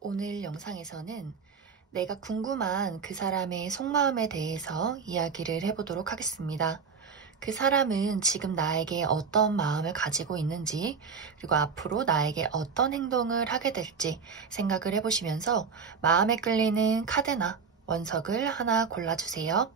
오늘 영상에서는 내가 궁금한 그 사람의 속마음에 대해서 이야기를 해보도록 하겠습니다. 그 사람은 지금 나에게 어떤 마음을 가지고 있는지, 그리고 앞으로 나에게 어떤 행동을 하게 될지 생각을 해보시면서 마음에 끌리는 카드나 원석을 하나 골라주세요.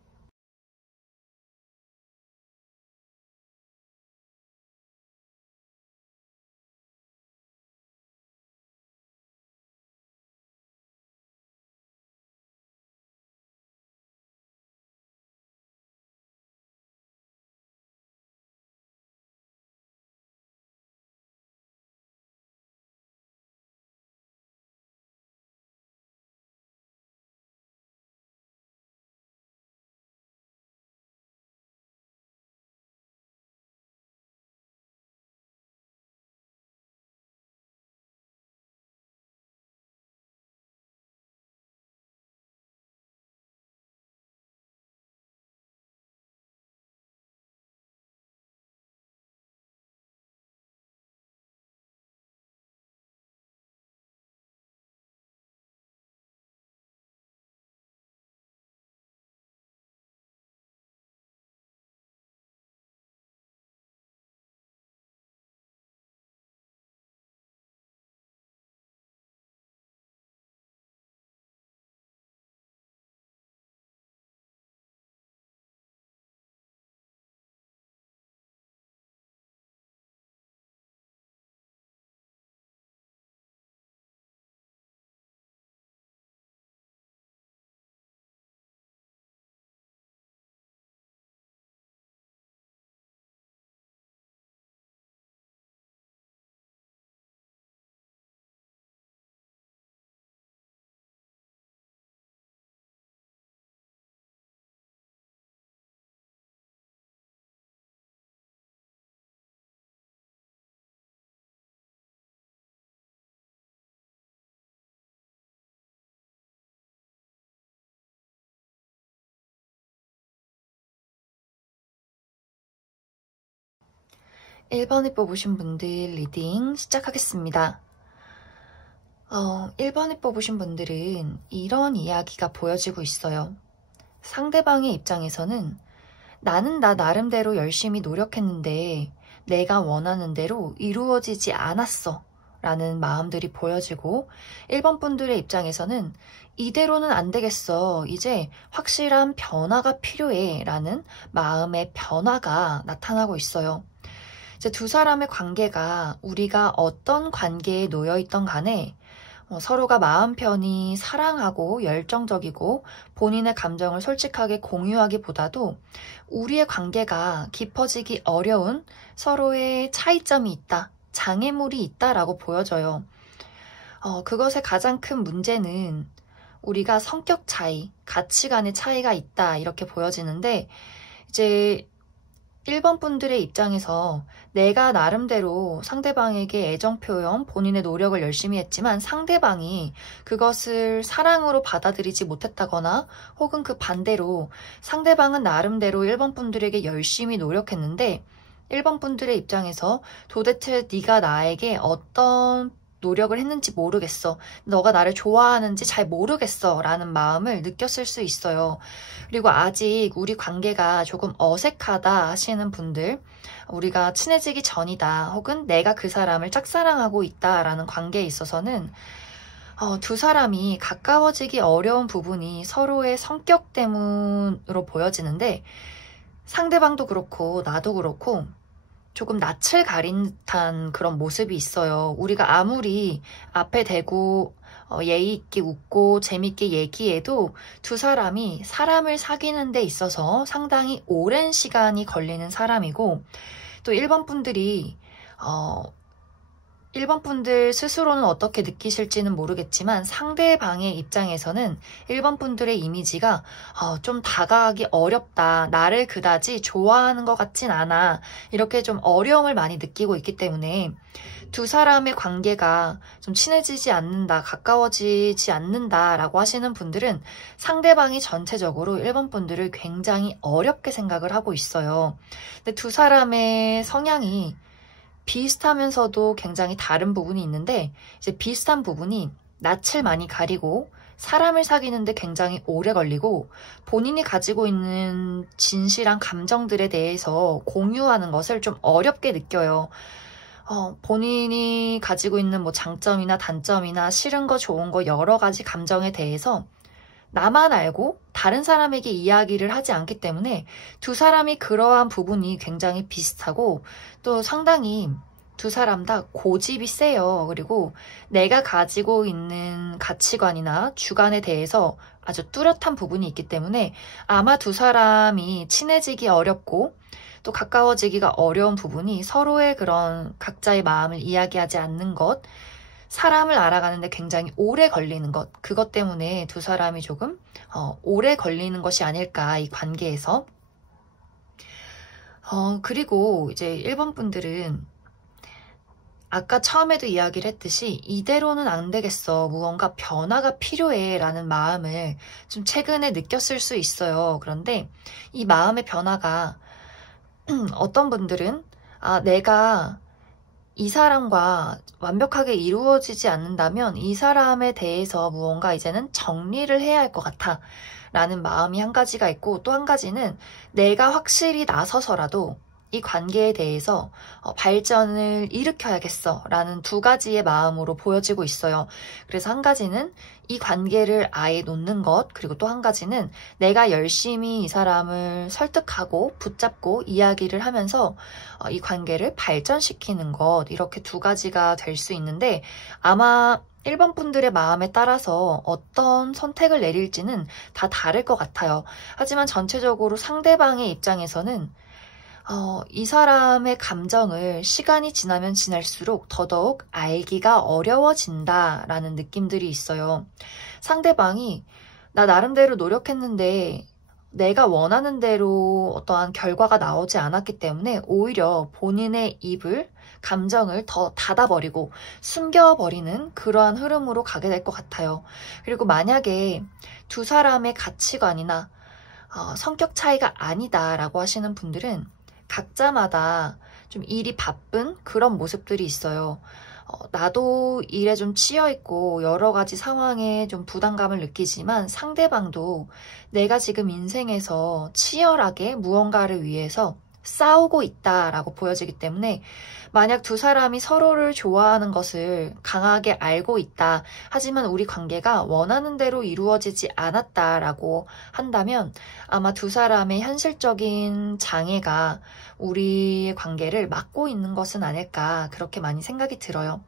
(1) 번을 뽑으신 분들 리딩 시작하겠습니다. 1번을 뽑으신 분들은 이런 이야기가 보여지고 있어요. 상대방의 입장에서는 나는 나 나름대로 열심히 노력했는데 내가 원하는 대로 이루어지지 않았어 라는 마음들이 보여지고, 1번 분들의 입장에서는 이대로는 안 되겠어, 이제 확실한 변화가 필요해 라는 마음의 변화가 나타나고 있어요. 이제 두 사람의 관계가 우리가 어떤 관계에 놓여 있던 간에 서로가 마음 편히 사랑하고 열정적이고 본인의 감정을 솔직하게 공유하기보다도 우리의 관계가 깊어지기 어려운 서로의 차이점이 있다, 장애물이 있다라고 보여져요. 그것의 가장 큰 문제는 우리가 성격 차이, 가치관의 차이가 있다 이렇게 보여지는데, 이제 1번 분들의 입장에서 내가 나름대로 상대방에게 애정 표현, 본인의 노력을 열심히 했지만 상대방이 그것을 사랑으로 받아들이지 못했다거나, 혹은 그 반대로 상대방은 나름대로 1번 분들에게 열심히 노력했는데 1번 분들의 입장에서 도대체 네가 나에게 어떤 노력을 했는지 모르겠어, 너가 나를 좋아하는지 잘 모르겠어 라는 마음을 느꼈을 수 있어요. 그리고 아직 우리 관계가 조금 어색하다 하시는 분들, 우리가 친해지기 전이다, 혹은 내가 그 사람을 짝사랑하고 있다 라는 관계에 있어서는 두 사람이 가까워지기 어려운 부분이 서로의 성격 때문으로 보여지는데, 상대방도 그렇고 나도 그렇고 조금 낯을 가린 듯한 그런 모습이 있어요. 우리가 아무리 앞에 대고 예의 있게 웃고 재밌게 얘기해도 두 사람이 사람을 사귀는 데 있어서 상당히 오랜 시간이 걸리는 사람이고, 또 1번 분들이 1번 분들 스스로는 어떻게 느끼실지는 모르겠지만 상대방의 입장에서는 1번 분들의 이미지가 좀 다가가기 어렵다, 나를 그다지 좋아하는 것 같진 않아, 이렇게 좀 어려움을 많이 느끼고 있기 때문에 두 사람의 관계가 좀 친해지지 않는다, 가까워지지 않는다 라고 하시는 분들은 상대방이 전체적으로 1번 분들을 굉장히 어렵게 생각을 하고 있어요. 근데 두 사람의 성향이 비슷하면서도 굉장히 다른 부분이 있는데, 이제 비슷한 부분이 낯을 많이 가리고 사람을 사귀는데 굉장히 오래 걸리고 본인이 가지고 있는 진실한 감정들에 대해서 공유하는 것을 좀 어렵게 느껴요. 본인이 가지고 있는 뭐 장점이나 단점이나 싫은 거 좋은 거 여러 가지 감정에 대해서 나만 알고 다른 사람에게 이야기를 하지 않기 때문에 두 사람이 그러한 부분이 굉장히 비슷하고 또 상당히 두 사람 다 고집이 세요. 그리고 내가 가지고 있는 가치관이나 주관에 대해서 아주 뚜렷한 부분이 있기 때문에 아마 두 사람이 친해지기 어렵고 또 가까워지기가 어려운 부분이 서로의 그런 각자의 마음을 이야기하지 않는 것, 사람을 알아가는데 굉장히 오래 걸리는 것, 그것 때문에 두 사람이 조금 오래 걸리는 것이 아닐까, 이 관계에서. 그리고 이제 1번 분들은 아까 처음에도 이야기를 했듯이 이대로는 안 되겠어, 무언가 변화가 필요해 라는 마음을 좀 최근에 느꼈을 수 있어요. 그런데 이 마음의 변화가 어떤 분들은 내가 이 사람과 완벽하게 이루어지지 않는다면 이 사람에 대해서 무언가 이제는 정리를 해야 할 것 같아 라는 마음이 한 가지가 있고, 또 한 가지는 내가 확실히 나서서라도 이 관계에 대해서 발전을 일으켜야겠어 라는 두 가지의 마음으로 보여지고 있어요. 그래서 한 가지는 이 관계를 아예 놓는 것, 그리고 또 한 가지는 내가 열심히 이 사람을 설득하고 붙잡고 이야기를 하면서 이 관계를 발전시키는 것, 이렇게 두 가지가 될 수 있는데, 아마 1번 분들의 마음에 따라서 어떤 선택을 내릴지는 다 다를 것 같아요. 하지만 전체적으로 상대방의 입장에서는 이 사람의 감정을 시간이 지나면 지날수록 더더욱 알기가 어려워진다라는 느낌들이 있어요. 상대방이 나 나름대로 노력했는데 내가 원하는 대로 어떠한 결과가 나오지 않았기 때문에 오히려 본인의 입을, 감정을 더 닫아버리고 숨겨버리는 그러한 흐름으로 가게 될 것 같아요. 그리고 만약에 두 사람의 가치관이나 성격 차이가 아니다라고 하시는 분들은 각자마다 좀 일이 바쁜 그런 모습들이 있어요. 나도 일에 좀 치여있고 여러 가지 상황에 좀 부담감을 느끼지만 상대방도 내가 지금 인생에서 치열하게 무언가를 위해서 싸우고 있다라고 보여지기 때문에, 만약 두 사람이 서로를 좋아하는 것을 강하게 알고 있다, 하지만 우리 관계가 원하는 대로 이루어지지 않았다라고 한다면 아마 두 사람의 현실적인 장애가 우리의 관계를 막고 있는 것은 아닐까, 그렇게 많이 생각이 들어요.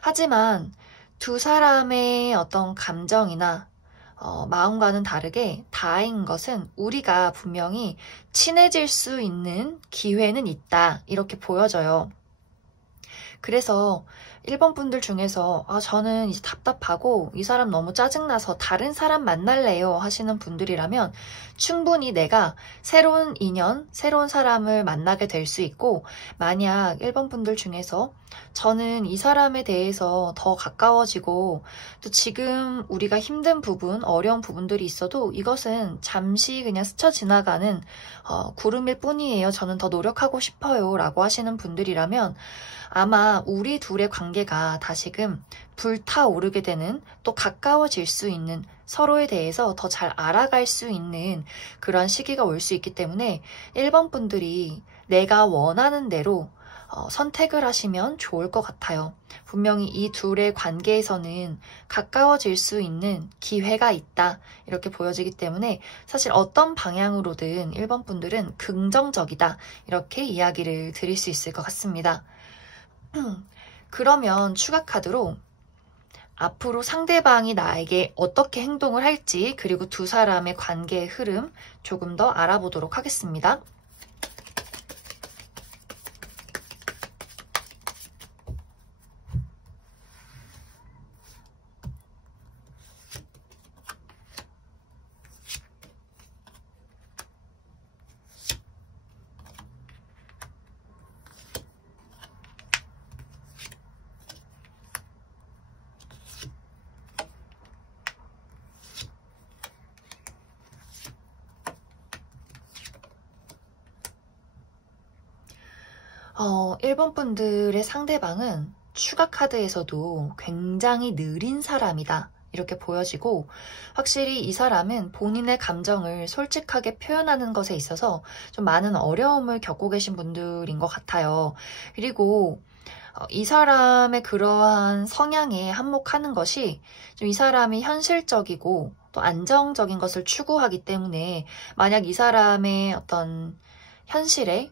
하지만 두 사람의 어떤 감정이나 마음과는 다르게 다행인 것은 우리가 분명히 친해질 수 있는 기회는 있다, 이렇게 보여져요. 그래서 1번 분들 중에서 저는 이제 답답하고 이 사람 너무 짜증나서 다른 사람 만날래요 하시는 분들이라면 충분히 내가 새로운 인연, 새로운 사람을 만나게 될 수 있고, 만약 1번 분들 중에서 저는 이 사람에 대해서 더 가까워지고 또 지금 우리가 힘든 부분, 어려운 부분들이 있어도 이것은 잠시 그냥 스쳐 지나가는 구름일 뿐이에요. 저는 더 노력하고 싶어요 라고 하시는 분들이라면 아마 우리 둘의 관계가 다시금 불타오르게 되는, 또 가까워질 수 있는, 서로에 대해서 더 잘 알아갈 수 있는 그런 시기가 올 수 있기 때문에 1번 분들이 내가 원하는 대로 선택을 하시면 좋을 것 같아요. 분명히 이 둘의 관계에서는 가까워질 수 있는 기회가 있다, 이렇게 보여지기 때문에 사실 어떤 방향으로든 1번 분들은 긍정적이다, 이렇게 이야기를 드릴 수 있을 것 같습니다. 그러면 추가 카드로 앞으로 상대방이 나에게 어떻게 행동을 할지, 그리고 두 사람의 관계의 흐름 조금 더 알아보도록 하겠습니다. 1번 분들의 상대방은 슈가 카드에서도 굉장히 느린 사람이다. 이렇게 보여지고 확실히 이 사람은 본인의 감정을 솔직하게 표현하는 것에 있어서 좀 많은 어려움을 겪고 계신 분들인 것 같아요. 그리고 이 사람의 그러한 성향에 한몫하는 것이 좀 이 사람이 현실적이고 또 안정적인 것을 추구하기 때문에 만약 이 사람의 어떤 현실에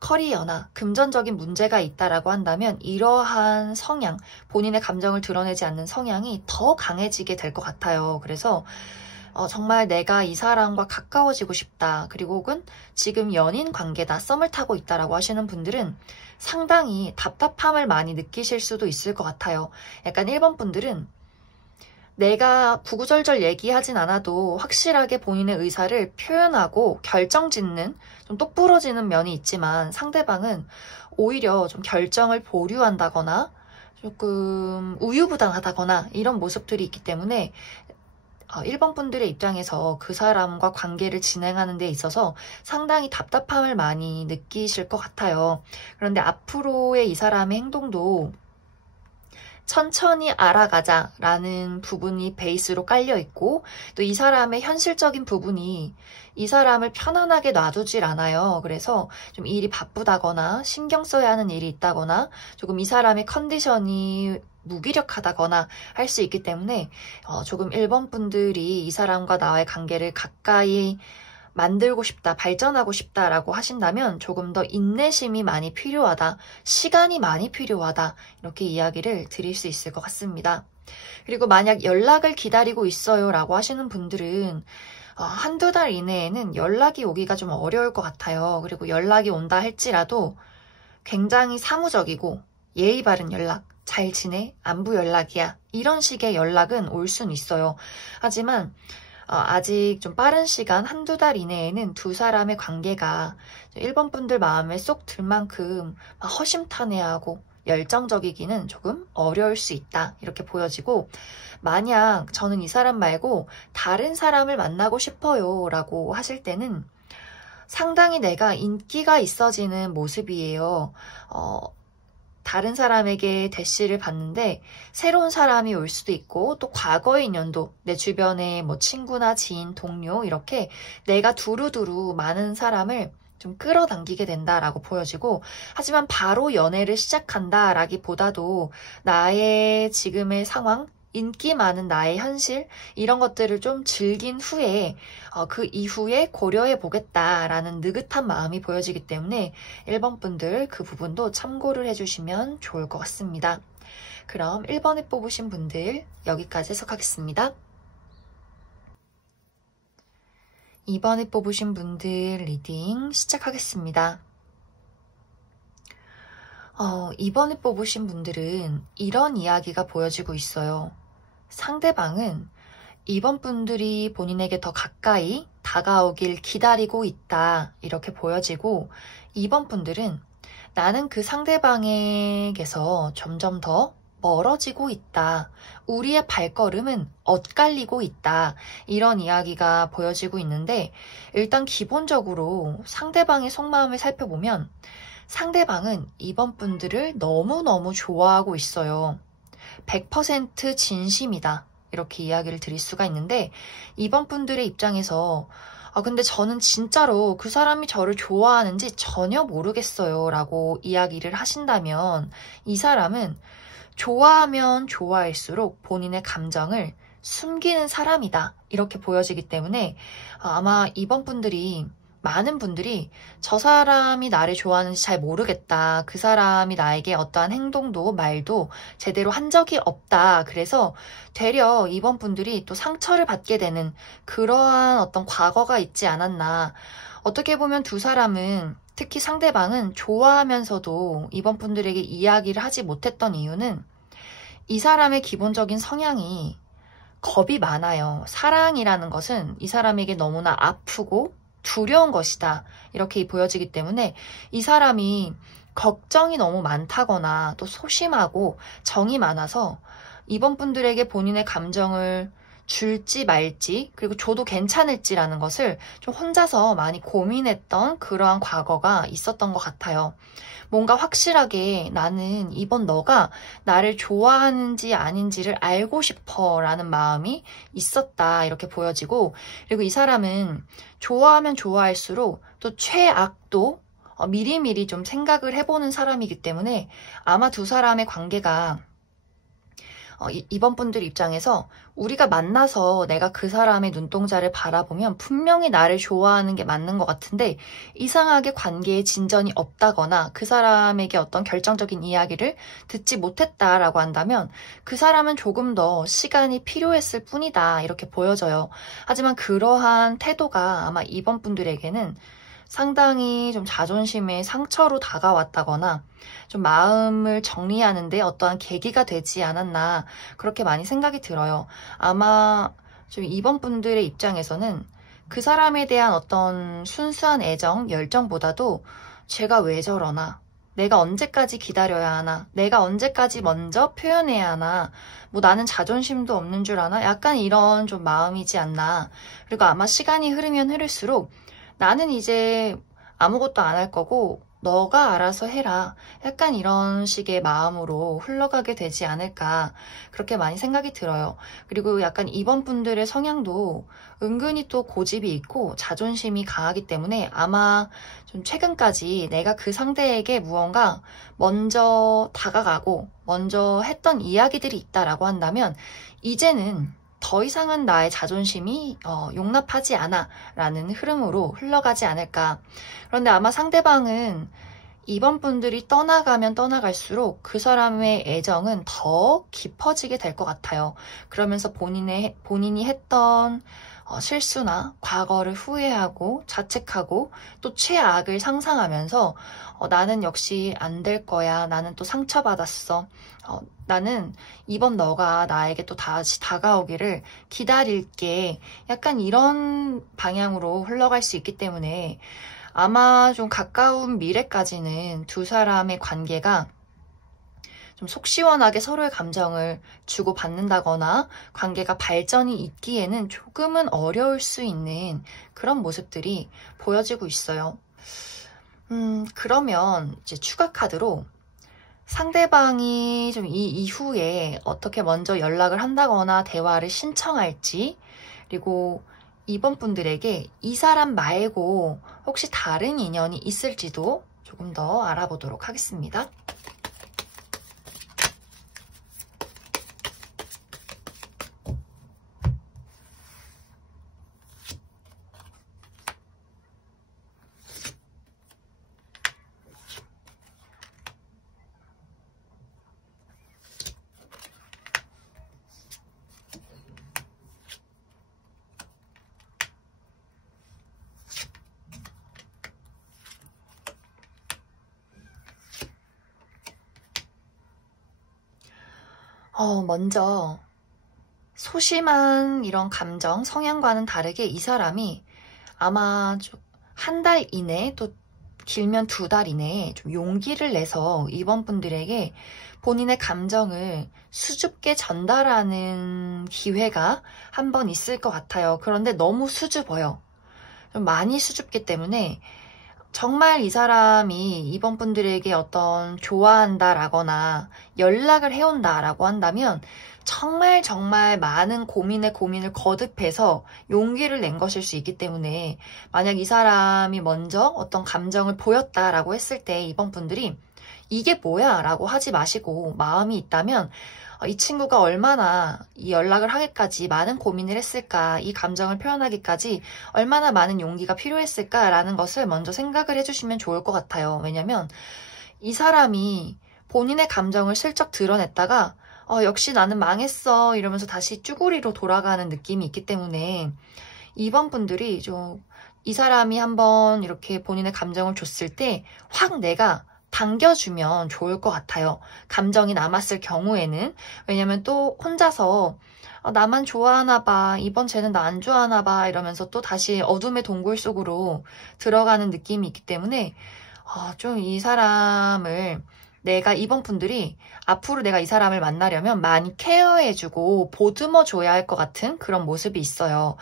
커리어나 금전적인 문제가 있다라고 한다면 이러한 성향, 본인의 감정을 드러내지 않는 성향이 더 강해지게 될 것 같아요. 그래서 정말 내가 이 사람과 가까워지고 싶다. 그리고 혹은 지금 연인 관계다, 썸을 타고 있다라고 하시는 분들은 상당히 답답함을 많이 느끼실 수도 있을 것 같아요. 약간 1번 분들은 내가 구구절절 얘기하진 않아도 확실하게 본인의 의사를 표현하고 결정짓는 좀 똑부러지는 면이 있지만 상대방은 오히려 좀 결정을 보류한다거나 조금 우유부단하다거나 이런 모습들이 있기 때문에 1번 분들의 입장에서 그 사람과 관계를 진행하는 데 있어서 상당히 답답함을 많이 느끼실 것 같아요. 그런데 앞으로의 이 사람의 행동도 천천히 알아가자라는 부분이 베이스로 깔려있고 또 이 사람의 현실적인 부분이 이 사람을 편안하게 놔두질 않아요. 그래서 좀 일이 바쁘다거나 신경 써야 하는 일이 있다거나 조금 이 사람의 컨디션이 무기력하다거나 할 수 있기 때문에 조금 1번 분들이 이 사람과 나와의 관계를 가까이 만들고 싶다, 발전하고 싶다라고 하신다면 조금 더 인내심이 많이 필요하다, 시간이 많이 필요하다 이렇게 이야기를 드릴 수 있을 것 같습니다. 그리고 만약 연락을 기다리고 있어요 라고 하시는 분들은 한두 달 이내에는 연락이 오기가 좀 어려울 것 같아요. 그리고 연락이 온다 할지라도 굉장히 사무적이고 예의 바른 연락, 잘 지내? 안부 연락이야. 이런 식의 연락은 올 수는 있어요. 하지만 아직 좀 빠른 시간 한두 달 이내에는 두 사람의 관계가 1번 분들 마음에 쏙 들 만큼 허심탄회하고 열정적이기는 조금 어려울 수 있다 이렇게 보여지고 만약 저는 이 사람 말고 다른 사람을 만나고 싶어요 라고 하실 때는 상당히 내가 인기가 있어지는 모습이에요. 다른 사람에게 대시를 받는데 새로운 사람이 올 수도 있고 또 과거의 인연도 내 주변에 뭐 친구나 지인, 동료 이렇게 내가 두루두루 많은 사람을 좀 끌어당기게 된다라고 보여지고 하지만 바로 연애를 시작한다라기보다도 나의 지금의 상황, 인기 많은 나의 현실 이런 것들을 좀 즐긴 후에 그 이후에 고려해 보겠다라는 느긋한 마음이 보여지기 때문에 1번 분들 그 부분도 참고를 해주시면 좋을 것 같습니다. 그럼 1번에 뽑으신 분들 여기까지 해석하겠습니다. 2번에 뽑으신 분들 리딩 시작하겠습니다. 2번에 뽑으신 분들은 이런 이야기가 보여지고 있어요. 상대방은 2번 분들이 본인에게 더 가까이 다가오길 기다리고 있다 이렇게 보여지고 2번 분들은 나는 그 상대방에게서 점점 더 멀어지고 있다. 우리의 발걸음은 엇갈리고 있다. 이런 이야기가 보여지고 있는데 일단 기본적으로 상대방의 속마음을 살펴보면 상대방은 2번 분들을 너무너무 좋아하고 있어요. 100% 진심이다. 이렇게 이야기를 드릴 수가 있는데 2번 분들의 입장에서 근데 저는 진짜로 그 사람이 저를 좋아하는지 전혀 모르겠어요 라고 이야기를 하신다면 이 사람은 좋아하면 좋아할수록 본인의 감정을 숨기는 사람이다. 이렇게 보여지기 때문에 아마 2번 분들이 많은 분들이 저 사람이 나를 좋아하는지 잘 모르겠다. 그 사람이 나에게 어떠한 행동도 말도 제대로 한 적이 없다. 그래서 되려 2번 분들이 또 상처를 받게 되는 그러한 어떤 과거가 있지 않았나. 어떻게 보면 두 사람은 특히 상대방은 좋아하면서도 2번 분들에게 이야기를 하지 못했던 이유는 이 사람의 기본적인 성향이 겁이 많아요. 사랑이라는 것은 이 사람에게 너무나 아프고 두려운 것이다. 이렇게 보여지기 때문에 이 사람이 걱정이 너무 많다거나 또 소심하고 정이 많아서 2번 분들에게 본인의 감정을 줄지 말지, 그리고 줘도 괜찮을지라는 것을 좀 혼자서 많이 고민했던 그러한 과거가 있었던 것 같아요. 뭔가 확실하게 나는 이번 너가 나를 좋아하는지 아닌지를 알고 싶어 라는 마음이 있었다, 이렇게 보여지고, 그리고 이 사람은 좋아하면 좋아할수록 또 최악도 미리미리 좀 생각을 해보는 사람이기 때문에 아마 두 사람의 관계가 이번 분들 입장에서 우리가 만나서 내가 그 사람의 눈동자를 바라보면 분명히 나를 좋아하는 게 맞는 것 같은데 이상하게 관계에 진전이 없다거나 그 사람에게 어떤 결정적인 이야기를 듣지 못했다라고 한다면 그 사람은 조금 더 시간이 필요했을 뿐이다, 이렇게 보여져요. 하지만 그러한 태도가 아마 이번 분들에게는 상당히 좀 자존심의 상처로 다가왔다거나 좀 마음을 정리하는데 어떠한 계기가 되지 않았나, 그렇게 많이 생각이 들어요. 아마 좀 이번 분들의 입장에서는 그 사람에 대한 어떤 순수한 애정, 열정보다도 제가 왜 저러나, 내가 언제까지 기다려야 하나, 내가 언제까지 먼저 표현해야 하나, 뭐 나는 자존심도 없는 줄 아나, 약간 이런 좀 마음이지 않나. 그리고 아마 시간이 흐르면 흐를수록 나는 이제 아무것도 안 할 거고 너가 알아서 해라, 약간 이런 식의 마음으로 흘러가게 되지 않을까, 그렇게 많이 생각이 들어요. 그리고 약간 이번 분들의 성향도 은근히 또 고집이 있고 자존심이 강하기 때문에 아마 좀 최근까지 내가 그 상대에게 무언가 먼저 다가가고 먼저 했던 이야기들이 있다라고 한다면 이제는 더 이상은 나의 자존심이 용납하지 않아 라는 흐름으로 흘러가지 않을까. 그런데 아마 상대방은 이번 분들이 떠나가면 떠나갈수록 그 사람의 애정은 더 깊어지게 될 것 같아요. 그러면서 본인이 했던 실수나 과거를 후회하고 자책하고 또 최악을 상상하면서 나는 역시 안 될 거야. 나는 또 상처받았어. 나는 이번 너가 나에게 또 다시 다가오기를 기다릴게. 약간 이런 방향으로 흘러갈 수 있기 때문에 아마 좀 가까운 미래까지는 두 사람의 관계가 좀 속 시원하게 서로의 감정을 주고받는다거나 관계가 발전이 있기에는 조금은 어려울 수 있는 그런 모습들이 보여지고 있어요. 그러면 이제 추가 카드로 상대방이 좀 이 이후에 어떻게 먼저 연락을 한다거나 대화를 신청할지, 그리고 이번 분들에게 이 사람 말고 혹시 다른 인연이 있을지도 조금 더 알아보도록 하겠습니다. 먼저 소심한 이런 감정, 성향과는 다르게 이 사람이 아마 한 달 이내, 또 길면 2달 이내에 좀 용기를 내서 이번 분들에게 본인의 감정을 수줍게 전달하는 기회가 한 번 있을 것 같아요. 그런데 너무 수줍어요. 좀 많이 수줍기 때문에 정말 이 사람이 이번 분들에게 어떤 좋아한다라거나 연락을 해온다라고 한다면 정말 정말 많은 고민에 고민을 거듭해서 용기를 낸 것일 수 있기 때문에 만약 이 사람이 먼저 어떤 감정을 보였다라고 했을 때 이번 분들이 이게 뭐야 라고 하지 마시고 마음이 있다면 이 친구가 얼마나 이 연락을 하기까지 많은 고민을 했을까, 이 감정을 표현하기까지 얼마나 많은 용기가 필요했을까라는 것을 먼저 생각을 해주시면 좋을 것 같아요. 왜냐면 이 사람이 본인의 감정을 슬쩍 드러냈다가 역시 나는 망했어 이러면서 다시 쭈구리로 돌아가는 느낌이 있기 때문에 이번 분들이 좀 이 사람이 한번 이렇게 본인의 감정을 줬을 때 확 내가 당겨주면 좋을 것 같아요. 감정이 남았을 경우에는. 왜냐면 또 혼자서 나만 좋아하나 봐, 이번 쟤는 나 안 좋아하나 봐 이러면서 또 다시 어둠의 동굴 속으로 들어가는 느낌이 있기 때문에 좀 이 사람을 내가 이번 분들이 앞으로 내가 이 사람을 만나려면 많이 케어해주고 보듬어줘야 할 것 같은 그런 모습이 있어요.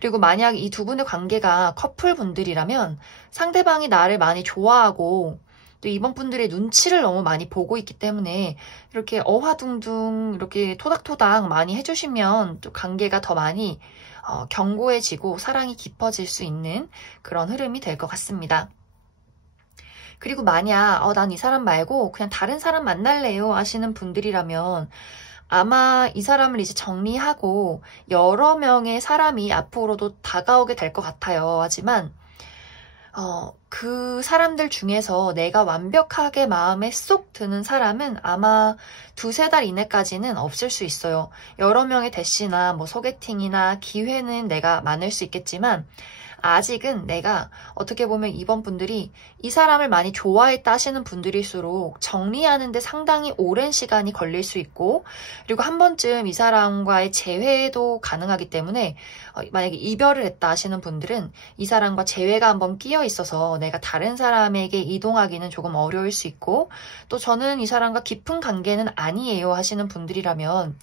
그리고 만약 이 두 분의 관계가 커플분들이라면 상대방이 나를 많이 좋아하고 또 이번 분들의 눈치를 너무 많이 보고 있기 때문에 이렇게 어화둥둥 이렇게 토닥토닥 많이 해주시면 또 관계가 더 많이 견고해지고 사랑이 깊어질 수 있는 그런 흐름이 될 것 같습니다. 그리고 만약 난 이 사람 말고 그냥 다른 사람 만날래요 하시는 분들이라면 아마 이 사람을 이제 정리하고 여러 명의 사람이 앞으로도 다가오게 될 것 같아요. 하지만 그 사람들 중에서 내가 완벽하게 마음에 쏙 드는 사람은 아마 2-3달 이내까지는 없을 수 있어요. 여러 명의 대시나 뭐 소개팅이나 기회는 내가 많을 수 있겠지만 아직은 내가 어떻게 보면 이번 분들이 이 사람을 많이 좋아했다 하시는 분들일수록 정리하는데 상당히 오랜 시간이 걸릴 수 있고 그리고 한 번쯤 이 사람과의 재회도 가능하기 때문에 만약에 이별을 했다 하시는 분들은 이 사람과 재회가 한번 끼어 있어서 내가 다른 사람에게 이동하기는 조금 어려울 수 있고 또 저는 이 사람과 깊은 관계는 아니에요 하시는 분들이라면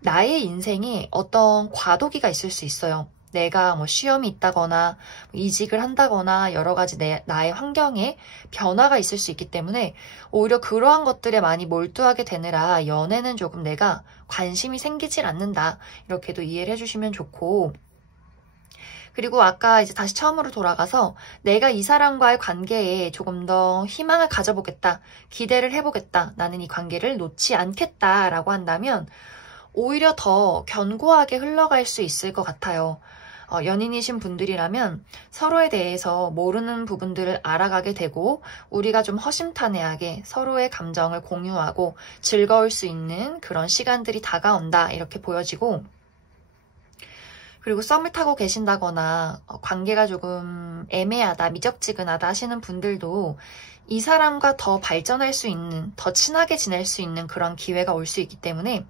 나의 인생에 어떤 과도기가 있을 수 있어요. 내가 뭐 시험이 있다거나 이직을 한다거나 여러 가지 나의 환경에 변화가 있을 수 있기 때문에 오히려 그러한 것들에 많이 몰두하게 되느라 연애는 조금 내가 관심이 생기질 않는다. 이렇게도 이해를 해주시면 좋고 그리고 아까 이제 다시 처음으로 돌아가서 내가 이 사람과의 관계에 조금 더 희망을 가져보겠다. 기대를 해보겠다. 나는 이 관계를 놓지 않겠다라고 한다면 오히려 더 견고하게 흘러갈 수 있을 것 같아요. 연인이신 분들이라면 서로에 대해서 모르는 부분들을 알아가게 되고 우리가 좀 허심탄회하게 서로의 감정을 공유하고 즐거울 수 있는 그런 시간들이 다가온다 이렇게 보여지고 그리고 썸을 타고 계신다거나 관계가 조금 애매하다, 미적지근하다 하시는 분들도 이 사람과 더 발전할 수 있는, 더 친하게 지낼 수 있는 그런 기회가 올 수 있기 때문에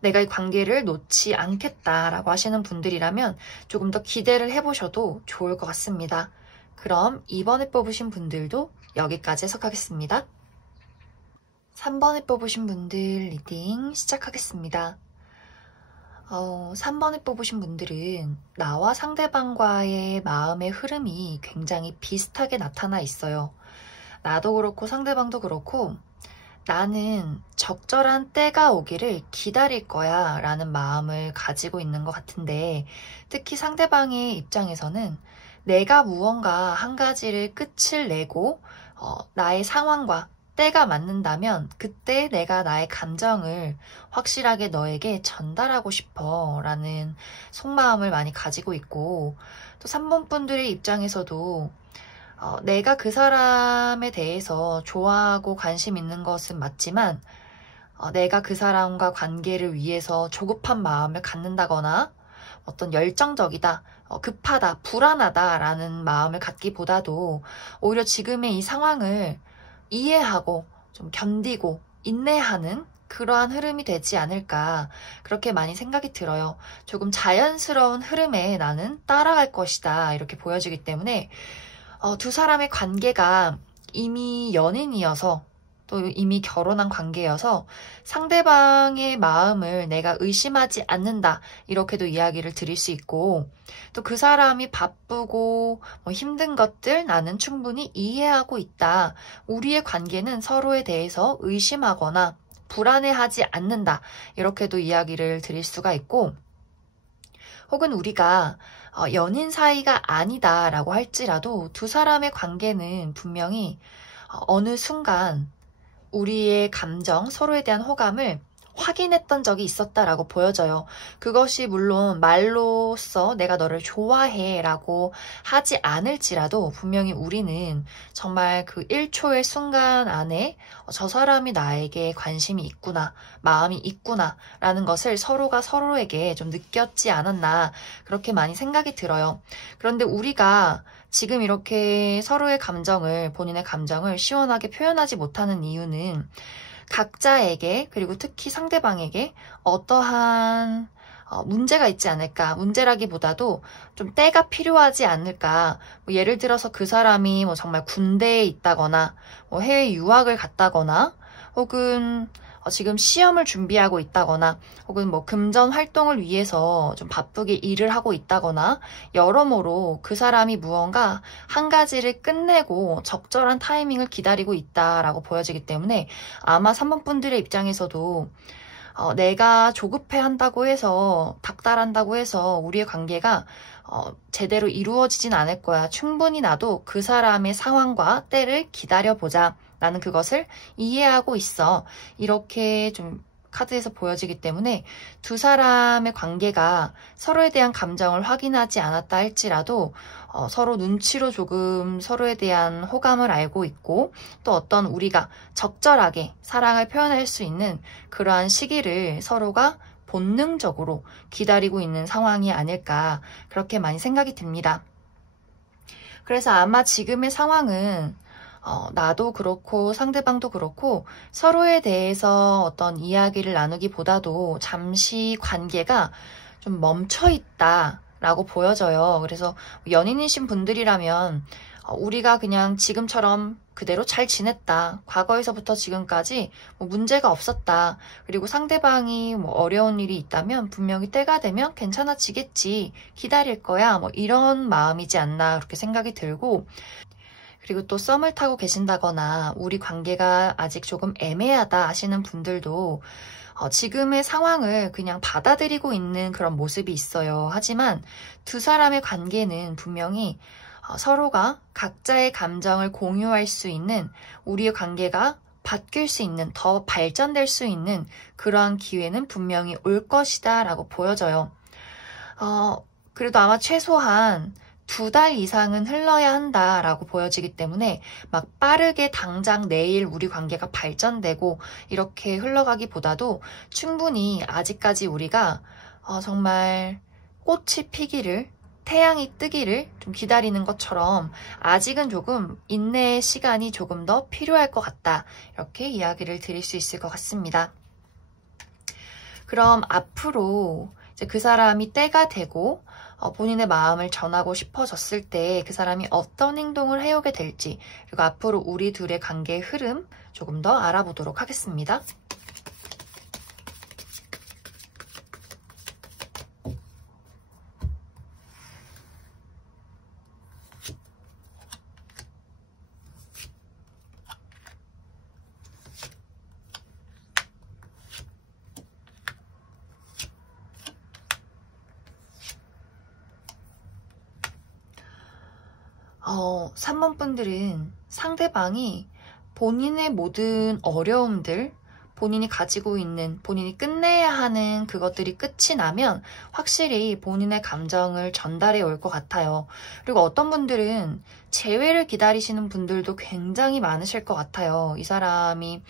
내가 이 관계를 놓지 않겠다라고 하시는 분들이라면 조금 더 기대를 해보셔도 좋을 것 같습니다. 그럼 2번에 뽑으신 분들도 여기까지 해석하겠습니다. 3번에 뽑으신 분들 리딩 시작하겠습니다. 3번에 뽑으신 분들은 나와 상대방과의 마음의 흐름이 굉장히 비슷하게 나타나 있어요. 나도 그렇고 상대방도 그렇고 나는 적절한 때가 오기를 기다릴 거야 라는 마음을 가지고 있는 것 같은데 특히 상대방의 입장에서는 내가 무언가 한 가지를 끝을 내고 나의 상황과 때가 맞는다면 그때 내가 나의 감정을 확실하게 너에게 전달하고 싶어 라는 속마음을 많이 가지고 있고 또 3번 분들의 입장에서도 내가 그 사람에 대해서 좋아하고 관심 있는 것은 맞지만 내가 그 사람과 관계를 위해서 조급한 마음을 갖는다거나 어떤 열정적이다, 급하다, 불안하다 라는 마음을 갖기보다도 오히려 지금의 이 상황을 이해하고 좀 견디고 인내하는 그러한 흐름이 되지 않을까 그렇게 많이 생각이 들어요. 조금 자연스러운 흐름에 나는 따라갈 것이다 이렇게 보여지기 때문에 두 사람의 관계가 이미 연인이어서 또 이미 결혼한 관계여서 상대방의 마음을 내가 의심하지 않는다 이렇게도 이야기를 드릴 수 있고 또 그 사람이 바쁘고 힘든 것들 나는 충분히 이해하고 있다. 우리의 관계는 서로에 대해서 의심하거나 불안해하지 않는다. 이렇게도 이야기를 드릴 수가 있고 혹은 우리가 연인 사이가 아니다라고 할지라도 두 사람의 관계는 분명히 어느 순간 우리의 감정, 서로에 대한 호감을 확인했던 적이 있었다라고 보여져요. 그것이 물론 말로써 내가 너를 좋아해 라고 하지 않을지라도 분명히 우리는 정말 그 1초의 순간 안에 저 사람이 나에게 관심이 있구나, 마음이 있구나 라는 것을 서로가 서로에게 좀 느꼈지 않았나 그렇게 많이 생각이 들어요. 그런데 우리가 지금 이렇게 서로의 감정을, 본인의 감정을 시원하게 표현하지 못하는 이유는 각자에게 그리고 특히 상대방에게 어떠한 문제가 있지 않을까. 문제라기보다도 좀 때가 필요하지 않을까. 예를 들어서 그 사람이 정말 군대에 있다거나 해외 유학을 갔다거나 혹은 지금 시험을 준비하고 있다거나 혹은 뭐 금전 활동을 위해서 좀 바쁘게 일을 하고 있다거나 여러모로 그 사람이 무언가 한 가지를 끝내고 적절한 타이밍을 기다리고 있다라고 보여지기 때문에 아마 3번 분들의 입장에서도 내가 조급해 한다고 해서 닥달한다고 해서 우리의 관계가 제대로 이루어지진 않을 거야. 충분히 나도 그 사람의 상황과 때를 기다려보자. 나는 그것을 이해하고 있어. 이렇게 좀 카드에서 보여지기 때문에 두 사람의 관계가 서로에 대한 감정을 확인하지 않았다 할지라도 서로 눈치로 조금 서로에 대한 호감을 알고 있고 또 어떤 우리가 적절하게 사랑을 표현할 수 있는 그러한 시기를 서로가 본능적으로 기다리고 있는 상황이 아닐까 그렇게 많이 생각이 듭니다. 그래서 아마 지금의 상황은 나도 그렇고 상대방도 그렇고 서로에 대해서 어떤 이야기를 나누기보다도 잠시 관계가 좀 멈춰 있다라고 보여져요. 그래서 연인이신 분들이라면 우리가 그냥 지금처럼 그대로 잘 지냈다. 과거에서부터 지금까지 뭐 문제가 없었다. 그리고 상대방이 뭐 어려운 일이 있다면 분명히 때가 되면 괜찮아지겠지. 기다릴 거야. 뭐 이런 마음이지 않나 그렇게 생각이 들고 그리고 또 썸을 타고 계신다거나 우리 관계가 아직 조금 애매하다 하시는 분들도 지금의 상황을 그냥 받아들이고 있는 그런 모습이 있어요. 하지만 두 사람의 관계는 분명히 서로가 각자의 감정을 공유할 수 있는 우리의 관계가 바뀔 수 있는 더 발전될 수 있는 그러한 기회는 분명히 올 것이다 라고 보여져요. 그래도 아마 최소한 2달 이상은 흘러야 한다라고 보여지기 때문에 막 빠르게 당장 내일 우리 관계가 발전되고 이렇게 흘러가기보다도 충분히 아직까지 우리가 정말 꽃이 피기를 태양이 뜨기를 좀 기다리는 것처럼 아직은 조금 인내의 시간이 조금 더 필요할 것 같다. 이렇게 이야기를 드릴 수 있을 것 같습니다. 그럼 앞으로 이제 그 사람이 때가 되고 본인의 마음을 전하고 싶어졌을 때 그 사람이 어떤 행동을 해오게 될지 그리고 앞으로 우리 둘의 관계의 흐름 조금 더 알아보도록 하겠습니다. 어, 3번 분들은 상대방이 본인의 모든 어려움들, 본인이 가지고 있는, 본인이 끝내야 하는 그것들이 끝이 나면 확실히 본인의 감정을 전달해 올 것 같아요. 그리고 어떤 분들은 재회를 기다리시는 분들도 굉장히 많으실 것 같아요. 이 사람이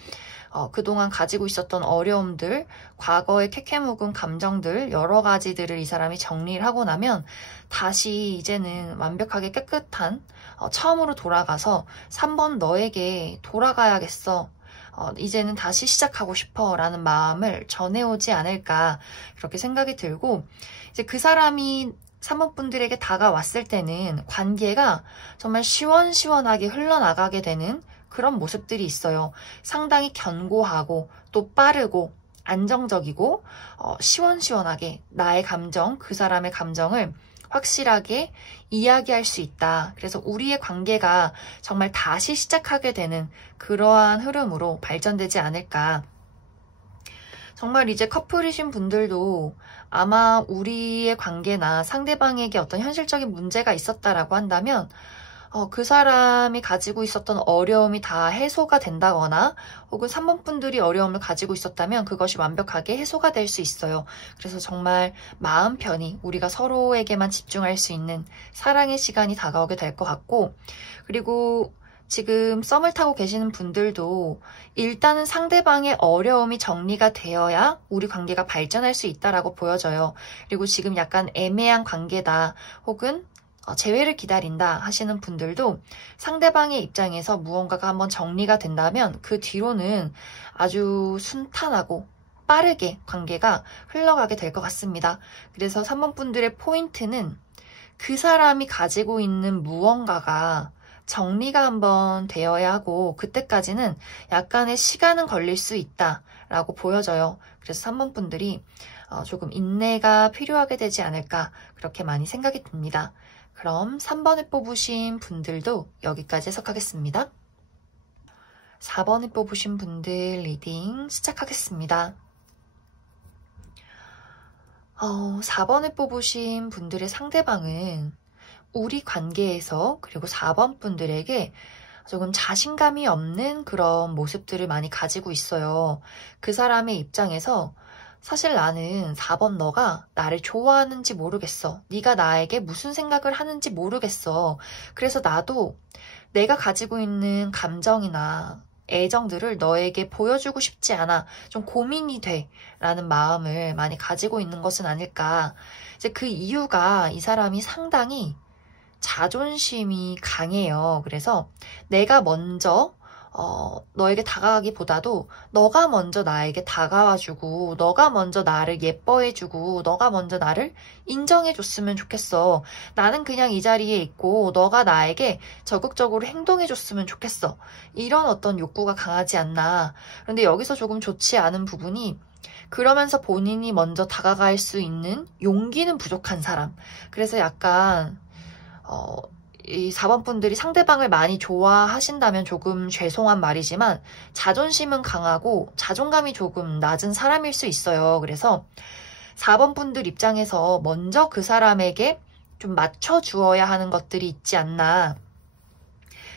그동안 가지고 있었던 어려움들, 과거의 캐캐묵은 감정들, 여러 가지들을 이 사람이 정리를 하고 나면 다시 이제는 완벽하게 깨끗한 처음으로 돌아가서 3번 너에게 돌아가야겠어. 이제는 다시 시작하고 싶어 라는 마음을 전해오지 않을까 그렇게 생각이 들고 이제 그 사람이 3번 분들에게 다가왔을 때는 관계가 정말 시원시원하게 흘러나가게 되는 그런 모습들이 있어요. 상당히 견고하고 또 빠르고 안정적이고 시원시원하게 나의 감정, 그 사람의 감정을 확실하게 이야기할 수 있다. 그래서 우리의 관계가 정말 다시 시작하게 되는 그러한 흐름으로 발전되지 않을까. 정말 이제 커플이신 분들도 아마 우리의 관계나 상대방에게 어떤 현실적인 문제가 있었다라고 한다면 그 사람이 가지고 있었던 어려움이 다 해소가 된다거나 혹은 3번 분들이 어려움을 가지고 있었다면 그것이 완벽하게 해소가 될 수 있어요. 그래서 정말 마음 편히 우리가 서로에게만 집중할 수 있는 사랑의 시간이 다가오게 될 것 같고 그리고 지금 썸을 타고 계시는 분들도 일단은 상대방의 어려움이 정리가 되어야 우리 관계가 발전할 수 있다라고 보여져요. 그리고 지금 약간 애매한 관계다 혹은 재회를 기다린다 하시는 분들도 상대방의 입장에서 무언가가 한번 정리가 된다면 그 뒤로는 아주 순탄하고 빠르게 관계가 흘러가게 될 것 같습니다. 그래서 3번 분들의 포인트는 그 사람이 가지고 있는 무언가가 정리가 한번 되어야 하고 그때까지는 약간의 시간은 걸릴 수 있다라고 보여져요. 그래서 3번 분들이 조금 인내가 필요하게 되지 않을까 그렇게 많이 생각이 듭니다. 그럼 3번을 뽑으신 분들도 여기까지 해석하겠습니다. 4번을 뽑으신 분들 리딩 시작하겠습니다. 4번을 뽑으신 분들의 상대방은 우리 관계에서 그리고 4번 분들에게 조금 자신감이 없는 그런 모습들을 많이 가지고 있어요. 그 사람의 입장에서 사실 나는 4번 너가 나를 좋아하는지 모르겠어. 네가 나에게 무슨 생각을 하는지 모르겠어. 그래서 나도 내가 가지고 있는 감정이나 애정들을 너에게 보여주고 싶지 않아. 좀 고민이 돼. 라는 마음을 많이 가지고 있는 것은 아닐까. 이제 그 이유가 이 사람이 상당히 자존심이 강해요. 그래서 내가 먼저 너에게 다가가기보다도 너가 먼저 나에게 다가와주고 너가 먼저 나를 예뻐해주고 너가 먼저 나를 인정해줬으면 좋겠어. 나는 그냥 이 자리에 있고 너가 나에게 적극적으로 행동해줬으면 좋겠어. 이런 어떤 욕구가 강하지 않나. 그런데 여기서 조금 좋지 않은 부분이 그러면서 본인이 먼저 다가갈 수 있는 용기는 부족한 사람. 그래서 약간 이 4번 분들이 상대방을 많이 좋아하신다면 조금 죄송한 말이지만 자존심은 강하고 자존감이 조금 낮은 사람일 수 있어요. 그래서 4번 분들 입장에서 먼저 그 사람에게 좀 맞춰주어야 하는 것들이 있지 않나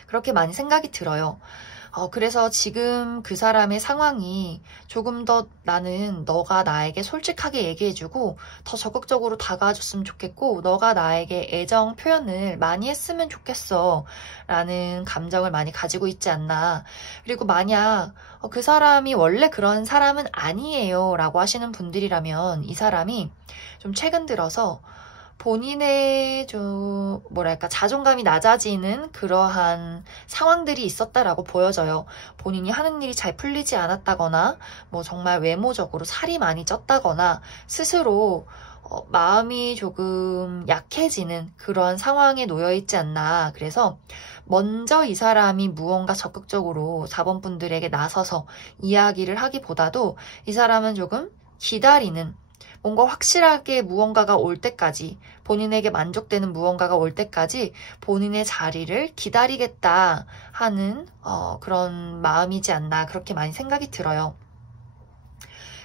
그렇게 많이 생각이 들어요. 그래서 지금 그 사람의 상황이 조금 더 나는 너가 나에게 솔직하게 얘기해주고 더 적극적으로 다가와줬으면 좋겠고 너가 나에게 애정 표현을 많이 했으면 좋겠어 라는 감정을 많이 가지고 있지 않나. 그리고 만약 그 사람이 원래 그런 사람은 아니에요 라고 하시는 분들이라면 이 사람이 좀 최근 들어서 본인의 좀 뭐랄까 자존감이 낮아지는 그러한 상황들이 있었다라고 보여져요. 본인이 하는 일이 잘 풀리지 않았다거나 뭐 정말 외모적으로 살이 많이 쪘다거나 스스로 마음이 조금 약해지는 그런 상황에 놓여 있지 않나. 그래서 먼저 이 사람이 무언가 적극적으로 4번 분들에게 나서서 이야기를 하기보다도 이 사람은 조금 기다리는 뭔가 확실하게 무언가가 올 때까지 본인에게 만족되는 무언가가 올 때까지 본인의 자리를 기다리겠다 하는 그런 마음이지 않나 그렇게 많이 생각이 들어요.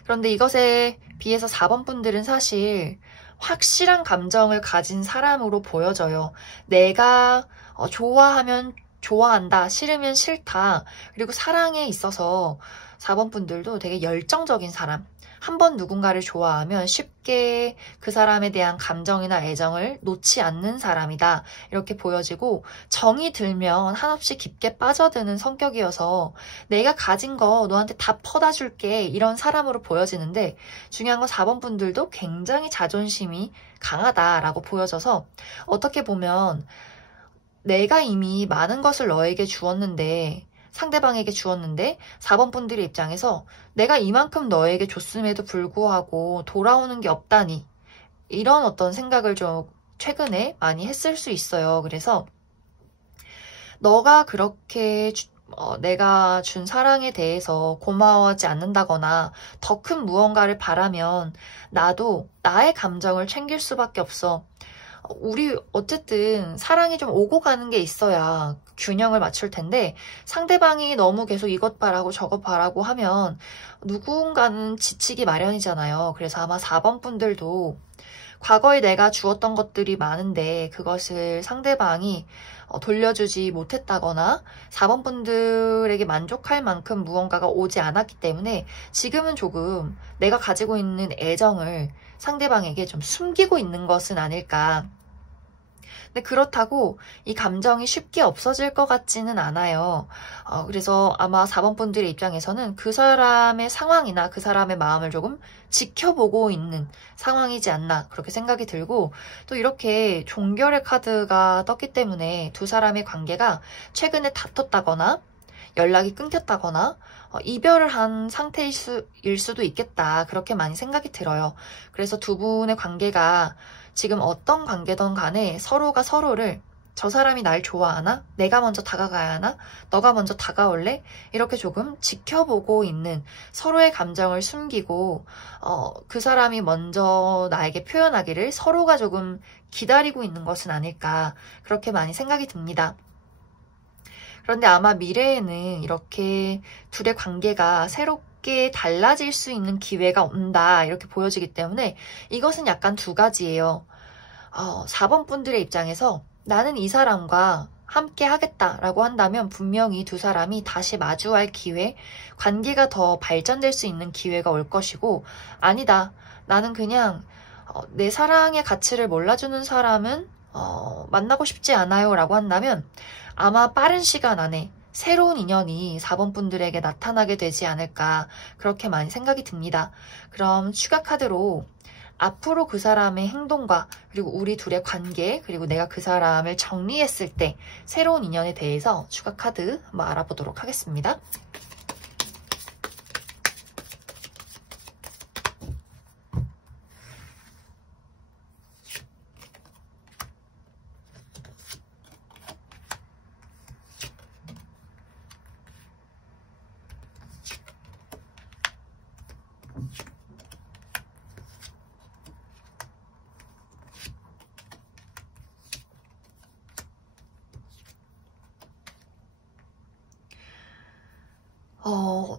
그런데 이것에 비해서 4번 분들은 사실 확실한 감정을 가진 사람으로 보여져요. 내가 좋아하면 좋아한다, 싫으면 싫다. 그리고 사랑에 있어서 4번 분들도 되게 열정적인 사람. 한번 누군가를 좋아하면 쉽게 그 사람에 대한 감정이나 애정을 놓지 않는 사람이다. 이렇게 보여지고 정이 들면 한없이 깊게 빠져드는 성격이어서 내가 가진 거 너한테 다 퍼다 줄게 이런 사람으로 보여지는데 중요한 건 4번 분들도 굉장히 자존심이 강하다라고 보여져서 어떻게 보면 내가 이미 많은 것을 너에게 주었는데 상대방에게 주었는데 4번 분들의 입장에서 내가 이만큼 너에게 줬음에도 불구하고 돌아오는 게 없다니 이런 어떤 생각을 좀 최근에 많이 했을 수 있어요. 그래서 너가 그렇게 내가 준 사랑에 대해서 고마워하지 않는다거나 더 큰 무언가를 바라면 나도 나의 감정을 챙길 수밖에 없어. 우리 어쨌든 사랑이 좀 오고 가는 게 있어야 균형을 맞출 텐데 상대방이 너무 계속 이것 바라고 저것 바라고 하면 누군가는 지치기 마련이잖아요. 그래서 아마 4번 분들도 과거에 내가 주었던 것들이 많은데 그것을 상대방이 돌려주지 못했다거나 4번 분들에게 만족할 만큼 무언가가 오지 않았기 때문에 지금은 조금 내가 가지고 있는 애정을 상대방에게 좀 숨기고 있는 것은 아닐까. 근데 그렇다고 이 감정이 쉽게 없어질 것 같지는 않아요. 그래서 아마 4번 분들의 입장에서는 그 사람의 상황이나 그 사람의 마음을 조금 지켜보고 있는 상황이지 않나 그렇게 생각이 들고 또 이렇게 종결의 카드가 떴기 때문에 두 사람의 관계가 최근에 다퉜다거나 연락이 끊겼다거나 이별을 한 상태일 수도 있겠다 그렇게 많이 생각이 들어요. 그래서 두 분의 관계가 지금 어떤 관계든 간에 서로가 서로를 저 사람이 날 좋아하나? 내가 먼저 다가가야 하나? 너가 먼저 다가올래? 이렇게 조금 지켜보고 있는, 서로의 감정을 숨기고 그 사람이 먼저 나에게 표현하기를 서로가 조금 기다리고 있는 것은 아닐까, 그렇게 많이 생각이 듭니다. 그런데 아마 미래에는 이렇게 둘의 관계가 새롭게 달라질 수 있는 기회가 온다, 이렇게 보여지기 때문에 이것은 약간 두 가지예요. 4번 분들의 입장에서 나는 이 사람과 함께 하겠다라고 한다면 분명히 두 사람이 다시 마주할 기회, 관계가 더 발전될 수 있는 기회가 올 것이고, 아니다, 나는 그냥 내 사랑의 가치를 몰라주는 사람은 만나고 싶지 않아요 라고 한다면 아마 빠른 시간 안에 새로운 인연이 4번 분들에게 나타나게 되지 않을까, 그렇게 많이 생각이 듭니다. 그럼 추가 카드로 앞으로 그 사람의 행동과 그리고 우리 둘의 관계, 그리고 내가 그 사람을 정리했을 때 새로운 인연에 대해서 추가 카드 한번 알아보도록 하겠습니다.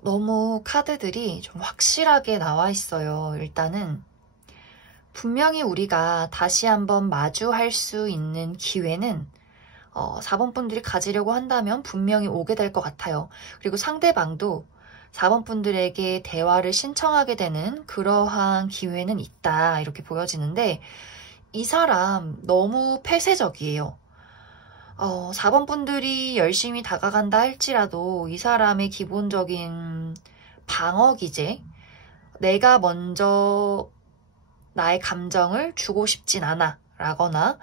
너무 카드들이 좀 확실하게 나와 있어요. 일단은 분명히 우리가 다시 한번 마주할 수 있는 기회는 4번 분들이 가지려고 한다면 분명히 오게 될 것 같아요. 그리고 상대방도 4번 분들에게 대화를 신청하게 되는 그러한 기회는 있다, 이렇게 보여지는데 이 사람 너무 폐쇄적이에요. 4번 분들이 열심히 다가간다 할지라도 이 사람의 기본적인 방어 기제, 내가 먼저 나의 감정을 주고 싶진 않아 라거나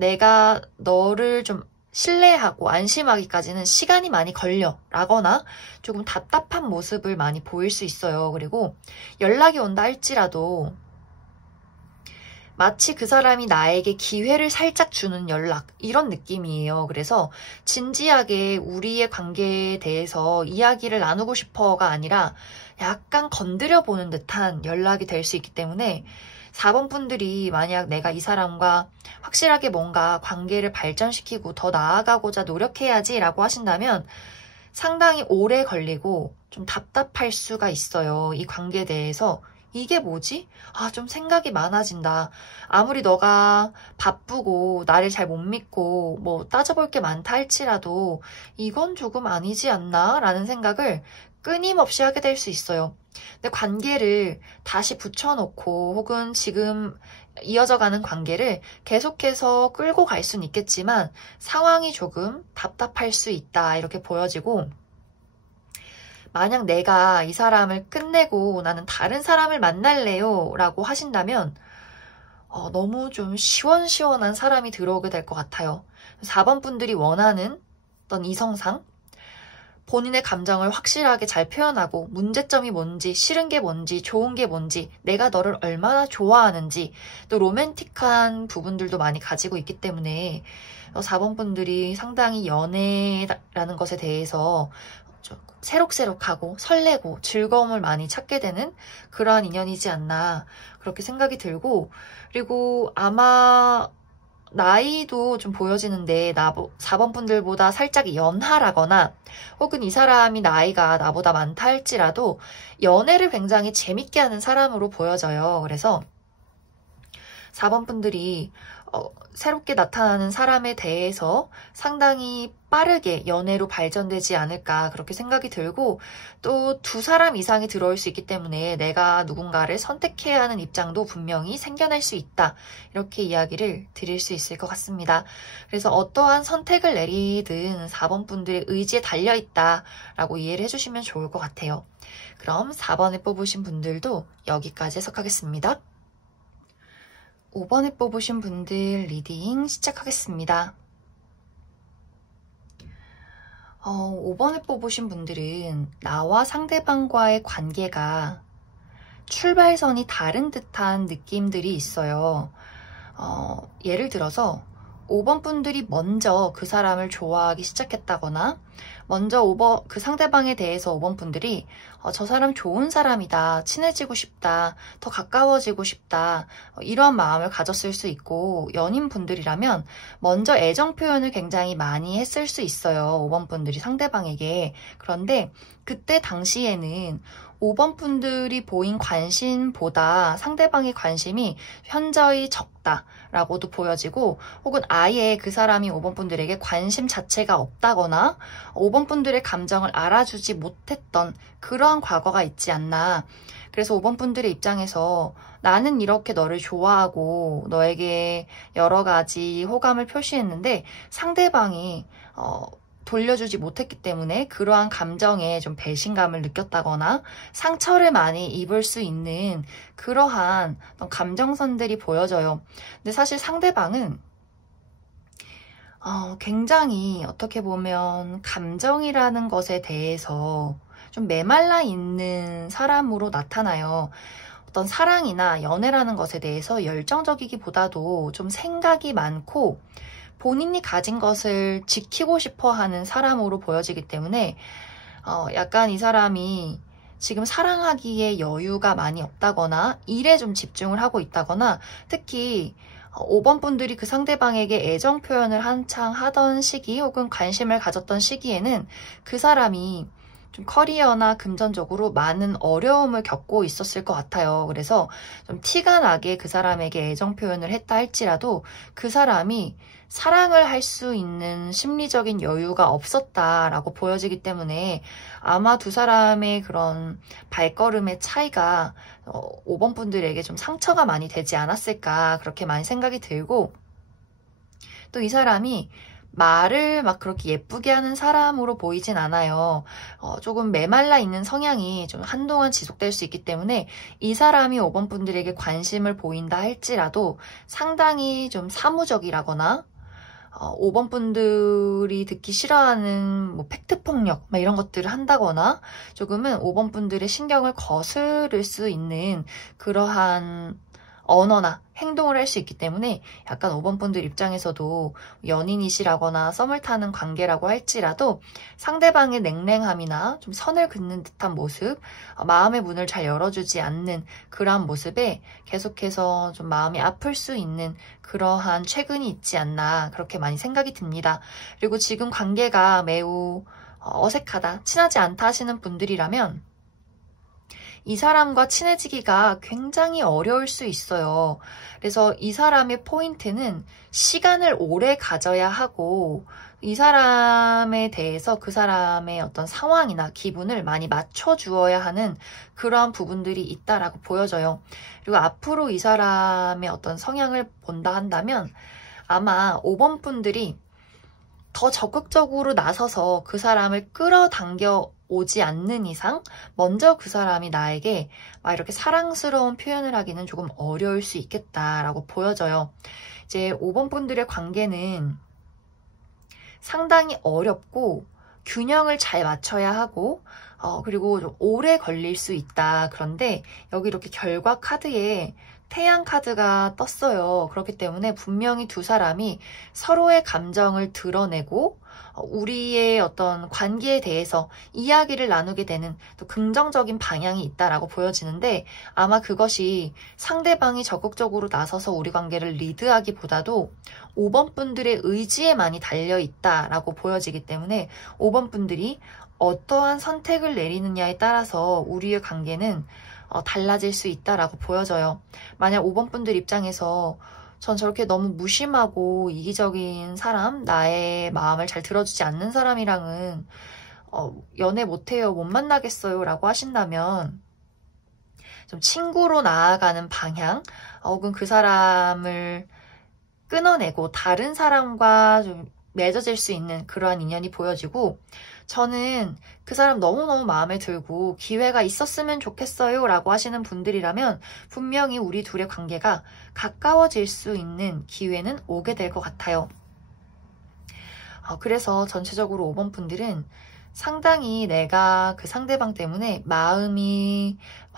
내가 너를 좀 신뢰하고 안심하기까지는 시간이 많이 걸려 라거나 조금 답답한 모습을 많이 보일 수 있어요. 그리고 연락이 온다 할지라도 마치 그 사람이 나에게 기회를 살짝 주는 연락, 이런 느낌이에요. 그래서 진지하게 우리의 관계에 대해서 이야기를 나누고 싶어가 아니라 약간 건드려 보는 듯한 연락이 될 수 있기 때문에 4번 분들이 만약 내가 이 사람과 확실하게 뭔가 관계를 발전시키고 더 나아가고자 노력해야지 라고 하신다면 상당히 오래 걸리고 좀 답답할 수가 있어요. 이 관계에 대해서. 이게 뭐지? 좀 생각이 많아진다. 아무리 너가 바쁘고 나를 잘 못 믿고 뭐 따져볼 게 많다 할지라도 이건 조금 아니지 않나? 라는 생각을 끊임없이 하게 될 수 있어요. 근데 관계를 다시 붙여놓고 혹은 지금 이어져가는 관계를 계속해서 끌고 갈 수는 있겠지만 상황이 조금 답답할 수 있다, 이렇게 보여지고, 만약 내가 이 사람을 끝내고 나는 다른 사람을 만날래요 라고 하신다면 너무 좀 시원시원한 사람이 들어오게 될 것 같아요. 4번 분들이 원하는 어떤 이성상 본인의 감정을 확실하게 잘 표현하고 문제점이 뭔지, 싫은 게 뭔지, 좋은 게 뭔지, 내가 너를 얼마나 좋아하는지, 또 로맨틱한 부분들도 많이 가지고 있기 때문에 4번 분들이 상당히 연애라는 것에 대해서 새록새록하고 설레고 즐거움을 많이 찾게 되는 그러한 인연이지 않나, 그렇게 생각이 들고, 그리고 아마 나이도 좀 보여지는데 4번 분들보다 살짝 연하라거나 혹은 이 사람이 나이가 나보다 많다 할지라도 연애를 굉장히 재밌게 하는 사람으로 보여져요. 그래서 4번 분들이 새롭게 나타나는 사람에 대해서 상당히 빠르게 연애로 발전되지 않을까, 그렇게 생각이 들고, 또 두 사람 이상이 들어올 수 있기 때문에 내가 누군가를 선택해야 하는 입장도 분명히 생겨날 수 있다, 이렇게 이야기를 드릴 수 있을 것 같습니다. 그래서 어떠한 선택을 내리든 4번 분들의 의지에 달려있다 라고 이해를 해주시면 좋을 것 같아요. 그럼 4번을 뽑으신 분들도 여기까지 해석하겠습니다. 5번에 뽑으신 분들 리딩 시작하겠습니다. 5번에 뽑으신 분들은 나와 상대방과의 관계가 출발선이 다른 듯한 느낌들이 있어요. 예를 들어서 5번 분들이 먼저 그 사람을 좋아하기 시작했다거나 먼저 그 상대방에 대해서 5번 분들이 저 사람 좋은 사람이다, 친해지고 싶다, 더 가까워지고 싶다, 이런 마음을 가졌을 수 있고, 연인 분들이라면 먼저 애정 표현을 굉장히 많이 했을 수 있어요. 5번 분들이 상대방에게. 그런데 그때 당시에는 5번 분들이 보인 관심보다 상대방의 관심이 현저히 적다라고도 보여지고, 혹은 아예 그 사람이 5번 분들에게 관심 자체가 없다거나 5번 분들의 감정을 알아주지 못했던 그러한 과거가 있지 않나. 그래서 5번 분들의 입장에서 나는 이렇게 너를 좋아하고 너에게 여러 가지 호감을 표시했는데 상대방이 돌려주지 못했기 때문에 그러한 감정에 좀 배신감을 느꼈다거나 상처를 많이 입을 수 있는 그러한 감정선들이 보여져요. 근데 사실 상대방은 굉장히 어떻게 보면 감정이라는 것에 대해서 좀 메말라 있는 사람으로 나타나요. 어떤 사랑이나 연애라는 것에 대해서 열정적이기보다도 좀 생각이 많고 본인이 가진 것을 지키고 싶어 하는 사람으로 보여지기 때문에 약간 이 사람이 지금 사랑하기에 여유가 많이 없다거나 일에 좀 집중을 하고 있다거나 특히 5번 분들이 그 상대방에게 애정 표현을 한창 하던 시기 혹은 관심을 가졌던 시기에는 그 사람이 좀 커리어나 금전적으로 많은 어려움을 겪고 있었을 것 같아요. 그래서 좀 티가 나게 그 사람에게 애정 표현을 했다 할지라도 그 사람이 사랑을 할 수 있는 심리적인 여유가 없었다라고 보여지기 때문에 아마 두 사람의 그런 발걸음의 차이가 5번 분들에게 좀 상처가 많이 되지 않았을까 그렇게 많이 생각이 들고, 또 이 사람이 말을 막 그렇게 예쁘게 하는 사람으로 보이진 않아요. 조금 메말라 있는 성향이 좀 한동안 지속될 수 있기 때문에 이 사람이 5번 분들에게 관심을 보인다 할지라도 상당히 좀 사무적이라거나 5번 분들이 듣기 싫어하는 뭐 팩트폭력 막 이런 것들을 한다거나 조금은 5번 분들의 신경을 거스를 수 있는 그러한 언어나 행동을 할 수 있기 때문에 약간 5번 분들 입장에서도 연인이시라거나 썸을 타는 관계라고 할지라도 상대방의 냉랭함이나 좀 선을 긋는 듯한 모습, 마음의 문을 잘 열어주지 않는 그러한 모습에 계속해서 좀 마음이 아플 수 있는 그러한 최근이 있지 않나 그렇게 많이 생각이 듭니다. 그리고 지금 관계가 매우 어색하다, 친하지 않다 하시는 분들이라면 이 사람과 친해지기가 굉장히 어려울 수 있어요. 그래서 이 사람의 포인트는 시간을 오래 가져야 하고 이 사람에 대해서 그 사람의 어떤 상황이나 기분을 많이 맞춰주어야 하는 그러한 부분들이 있다라고 보여져요. 그리고 앞으로 이 사람의 어떤 성향을 본다 한다면 아마 5번 분들이 더 적극적으로 나서서 그 사람을 끌어당겨 오지 않는 이상 먼저 그 사람이 나에게 막 이렇게 사랑스러운 표현을 하기는 조금 어려울 수 있겠다라고 보여져요. 이제 5번 분들의 관계는 상당히 어렵고 균형을 잘 맞춰야 하고 그리고 좀 오래 걸릴 수 있다. 그런데 여기 이렇게 결과 카드에 태양 카드가 떴어요. 그렇기 때문에 분명히 두 사람이 서로의 감정을 드러내고 우리의 어떤 관계에 대해서 이야기를 나누게 되는 또 긍정적인 방향이 있다라고 보여지는데 아마 그것이 상대방이 적극적으로 나서서 우리 관계를 리드하기보다도 5번 분들의 의지에 많이 달려 있다라고 보여지기 때문에 5번 분들이 어떠한 선택을 내리느냐에 따라서 우리의 관계는 달라질 수 있다라고 보여져요. 만약 5번 분들 입장에서 전 저렇게 너무 무심하고 이기적인 사람, 나의 마음을 잘 들어주지 않는 사람이랑은 연애 못해요, 못 만나겠어요 라고 하신다면 좀 친구로 나아가는 방향, 혹은 그 사람을 끊어내고 다른 사람과 좀 맺어질 수 있는 그러한 인연이 보여지고, 저는 그 사람 너무너무 마음에 들고 기회가 있었으면 좋겠어요 라고 하시는 분들이라면 분명히 우리 둘의 관계가 가까워질 수 있는 기회는 오게 될 것 같아요. 그래서 전체적으로 5번 분들은 상당히 내가 그 상대방 때문에 마음이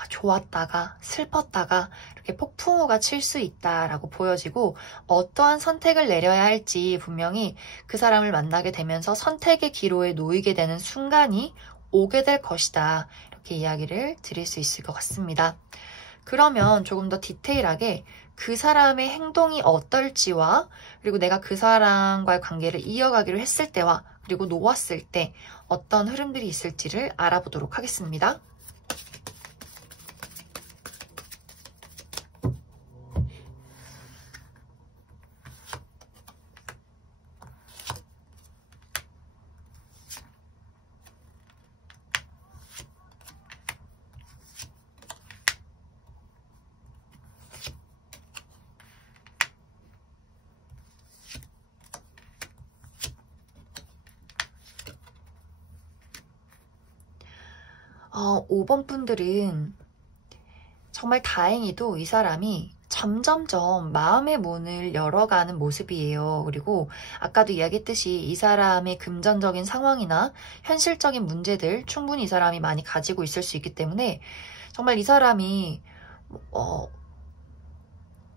좋았다가 슬펐다가 이렇게 폭풍우가 칠 수 있다라고 보여지고 어떠한 선택을 내려야 할지 분명히 그 사람을 만나게 되면서 선택의 기로에 놓이게 되는 순간이 오게 될 것이다. 이렇게 이야기를 드릴 수 있을 것 같습니다. 그러면 조금 더 디테일하게 그 사람의 행동이 어떨지와 그리고 내가 그 사람과의 관계를 이어가기로 했을 때와 그리고 놓았을 때 어떤 흐름들이 있을지를 알아보도록 하겠습니다. 어, 5번 분들은 정말 다행히도 이 사람이 점점점 마음의 문을 열어가는 모습이에요. 그리고 아까도 이야기했듯이 이 사람의 금전적인 상황이나 현실적인 문제들 충분히 이 사람이 많이 가지고 있을 수 있기 때문에 정말 이 사람이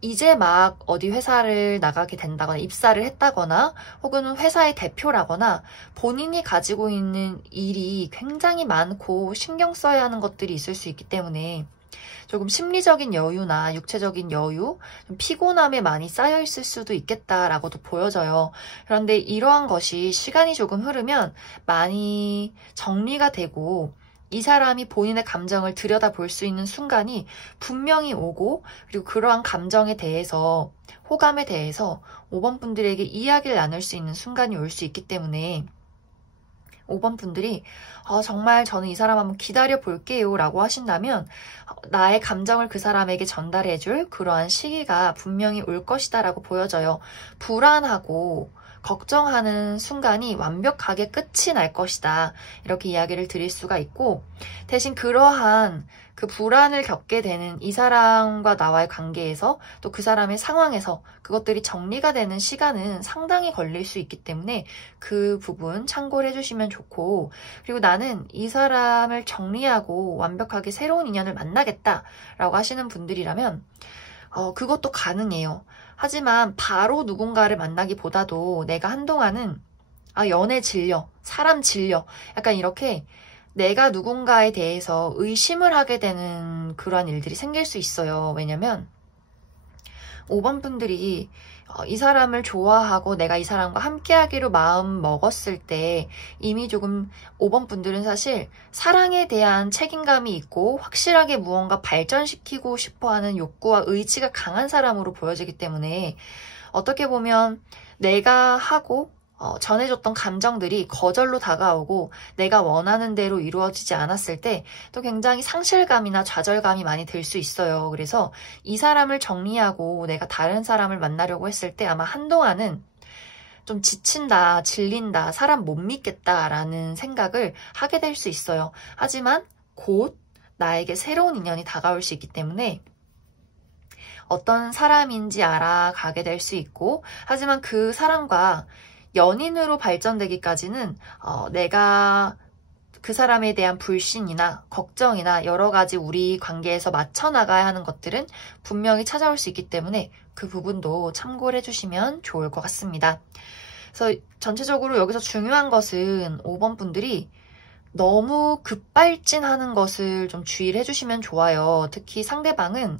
이제 막 어디 회사를 나가게 된다거나 입사를 했다거나 혹은 회사의 대표라거나 본인이 가지고 있는 일이 굉장히 많고 신경 써야 하는 것들이 있을 수 있기 때문에 조금 심리적인 여유나 육체적인 여유, 좀 피곤함에 많이 쌓여 있을 수도 있겠다라고도 보여져요. 그런데 이러한 것이 시간이 조금 흐르면 많이 정리가 되고 이 사람이 본인의 감정을 들여다볼 수 있는 순간이 분명히 오고 그리고 그러한 감정에 대해서 호감에 대해서 5번 분들에게 이야기를 나눌 수 있는 순간이 올 수 있기 때문에 5번 분들이 정말 저는 이 사람 한번 기다려 볼게요 라고 하신다면 나의 감정을 그 사람에게 전달해줄 그러한 시기가 분명히 올 것이다 라고 보여져요. 불안하고 걱정하는 순간이 완벽하게 끝이 날 것이다. 이렇게 이야기를 드릴 수가 있고 대신 그러한 그 불안을 겪게 되는 이 사람과 나와의 관계에서 또 그 사람의 상황에서 그것들이 정리가 되는 시간은 상당히 걸릴 수 있기 때문에 그 부분 참고를 해주시면 좋고 그리고 나는 이 사람을 정리하고 완벽하게 새로운 인연을 만나겠다라고 하시는 분들이라면 그것도 가능해요. 하지만 바로 누군가를 만나기보다도 내가 한동안은 연애 질려, 사람 질려 약간 이렇게 내가 누군가에 대해서 의심을 하게 되는 그러한 일들이 생길 수 있어요. 왜냐면 5번 분들이 이 사람을 좋아하고 내가 이 사람과 함께 하기로 마음 먹었을 때 이미 조금 5번 분들은 사실 사랑에 대한 책임감이 있고 확실하게 무언가 발전시키고 싶어하는 욕구와 의지가 강한 사람으로 보여지기 때문에 어떻게 보면 내가 하고 전해줬던 감정들이 거절로 다가오고 내가 원하는 대로 이루어지지 않았을 때 또 굉장히 상실감이나 좌절감이 많이 들 수 있어요. 그래서 이 사람을 정리하고 내가 다른 사람을 만나려고 했을 때 아마 한동안은 좀 지친다, 질린다, 사람 못 믿겠다라는 생각을 하게 될 수 있어요. 하지만 곧 나에게 새로운 인연이 다가올 수 있기 때문에 어떤 사람인지 알아가게 될 수 있고 하지만 그 사람과 연인으로 발전되기까지는 내가 그 사람에 대한 불신이나 걱정이나 여러 가지 우리 관계에서 맞춰나가야 하는 것들은 분명히 찾아올 수 있기 때문에 그 부분도 참고를 해주시면 좋을 것 같습니다. 그래서 전체적으로 여기서 중요한 것은 5번 분들이 너무 급발진하는 것을 좀 주의를 해주시면 좋아요. 특히 상대방은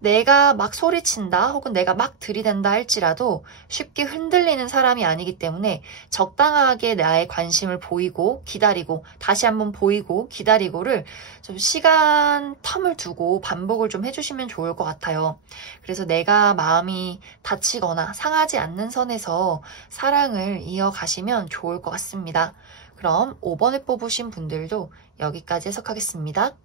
내가 막 소리친다 혹은 내가 막 들이댄다 할지라도 쉽게 흔들리는 사람이 아니기 때문에 적당하게 나의 관심을 보이고 기다리고 다시 한번 보이고 기다리고를 좀 시간 텀을 두고 반복을 좀 해주시면 좋을 것 같아요. 그래서 내가 마음이 다치거나 상하지 않는 선에서 사랑을 이어가시면 좋을 것 같습니다. 그럼 5번을 뽑으신 분들도 여기까지 해석하겠습니다.